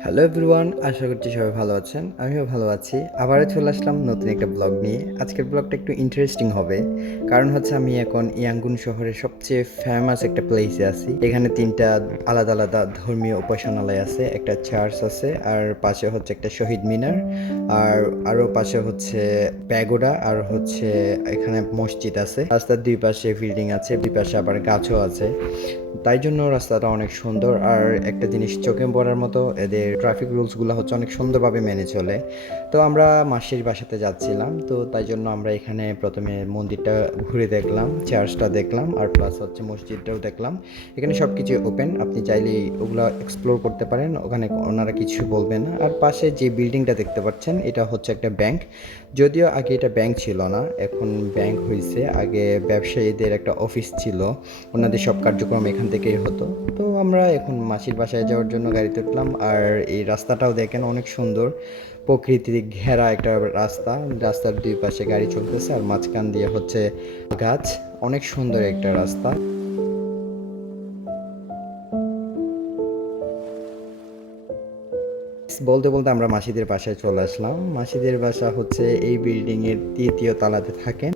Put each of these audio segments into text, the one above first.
Hello everyone, আশা করছি সবাই ভালো আছেন। আমিও ভালো আছি। আবারও চলে আসলাম নতুন একটা ব্লগ নিয়ে। আজকের ব্লগটা একটু ইন্টারেস্টিং হবে। কারণ হচ্ছে আমি এখন ইয়াঙ্গুন শহরের সবচেয়ে ফেমাস একটা প্লেসে আছি। এখানে ৩টা আলাদা আলাদা ধর্মীয় উপাসনালয় আছে। একটা চার্চ আছে, আর পাশে হচ্ছে একটা শহীদ মিনার, আর আরও পাশে হচ্ছে প্যাগোডা, আর হচ্ছে এখানে মসজিদ আছে। রাস্তার দুই পাশে বিল্ডিং আছে, দুই পাশে আবার গাছও আছে। তাই জন্য রাস্তাটা অনেক সুন্দর। আর একটা জিনিস চোখে পড়ার মতো, এদের ট্রাফিক রুলসগুলো হচ্ছে অনেক সুন্দরভাবে মেনে চলে। তো আমরা মাসির বাসাতে যাচ্ছিলাম, তো তাই জন্য আমরা এখানে প্রথমে মন্দিরটা ঘুরে দেখলাম, চার্চটা দেখলাম, আর প্লাস হচ্ছে মসজিদটাও দেখলাম। এখানে সব কিছু ওপেন, আপনি চাইলেই ওগুলো এক্সপ্লোর করতে পারেন, ওখানে ওনারা কিছু বলবে না। আর পাশে যে বিল্ডিংটা দেখতে পাচ্ছেন, এটা হচ্ছে একটা ব্যাংক। যদিও আগে এটা ব্যাংক ছিল না, এখন ব্যাংক হয়েছে। আগে ব্যবসায়ীদের একটা অফিস ছিল, ওনাদের সব কার্যক্রম এখান থেকেই হতো। তো আমরা এখন মাসির বাসায় যাওয়ার জন্য গাড়িতে উঠলাম। আর এই রাস্তাটাও দেখেন অনেক সুন্দর, প্রকৃতি ঘেরা একটা রাস্তা। রাস্তার দুই পাশে গাড়ি চলতেছে, আর মাঝখান দিয়ে হচ্ছে গাছ। অনেক সুন্দর একটা রাস্তা। বলতে বলতে আমরা মাসিদের বাসায় চলে আসলাম। মাসিদের বাসা হচ্ছে এই বিল্ডিংয়ের ৩য় তলাতে থাকে।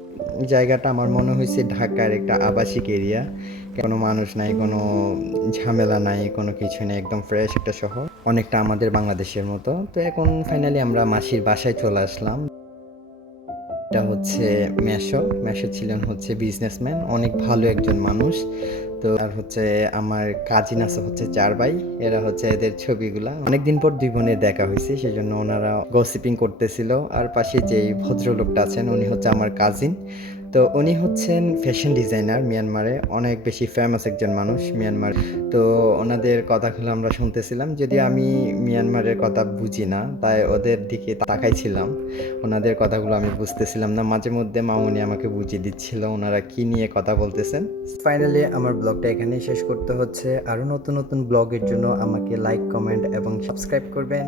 জায়গাটা আমার মনে হয়েছে ঢাকার একটা আবাসিক এরিয়া। কোনো মানুষ নাই, কোনো ঝামেলা নাই, কোনো কিছু নেই, একদম ফ্রেশ একটা শহর, অনেকটা আমাদের বাংলাদেশের মতো। তো এখন ফাইনালি আমরা মাসির বাসায় চলে আসলাম। এটা হচ্ছে মেসো। মেসো ছিলেন হচ্ছে বিজনেসম্যান, অনেক ভালো একজন মানুষ। তো আর হচ্ছে আমার কাজিন আছে হচ্ছে ৪ ভাই। এরা হচ্ছে এদের ছবিগুলা অনেকদিন পর দুই বোনের দেখা হয়েছে, সেজন্য ওনারা গসিপিং করতেছিল। আর পাশে যেই ভদ্রলোকটা আছেন উনি হচ্ছে আমার কাজিন। তো উনি হচ্ছেন ফ্যাশন ডিজাইনার, মিয়ানমারে অনেক বেশি ফেমাস একজন মানুষ মিয়ানমার। তো ওনাদের কথাগুলো আমরা শুনতেছিলাম, যদিও আমি মিয়ানমারের কথা বুঝি না, তাই ওদের দিকে তাকাইছিলাম। ওনাদের কথাগুলো আমি বুঝতেছিলাম না, মাঝে মধ্যে মামুনি আমাকে বুঝিয়ে দিচ্ছিল ওনারা কি নিয়ে কথা বলতেছেন। ফাইনালি আমার ব্লগটা এখানেই শেষ করতে হচ্ছে। আরও নতুন নতুন ব্লগের জন্য আমাকে লাইক, কমেন্ট এবং সাবস্ক্রাইব করবেন।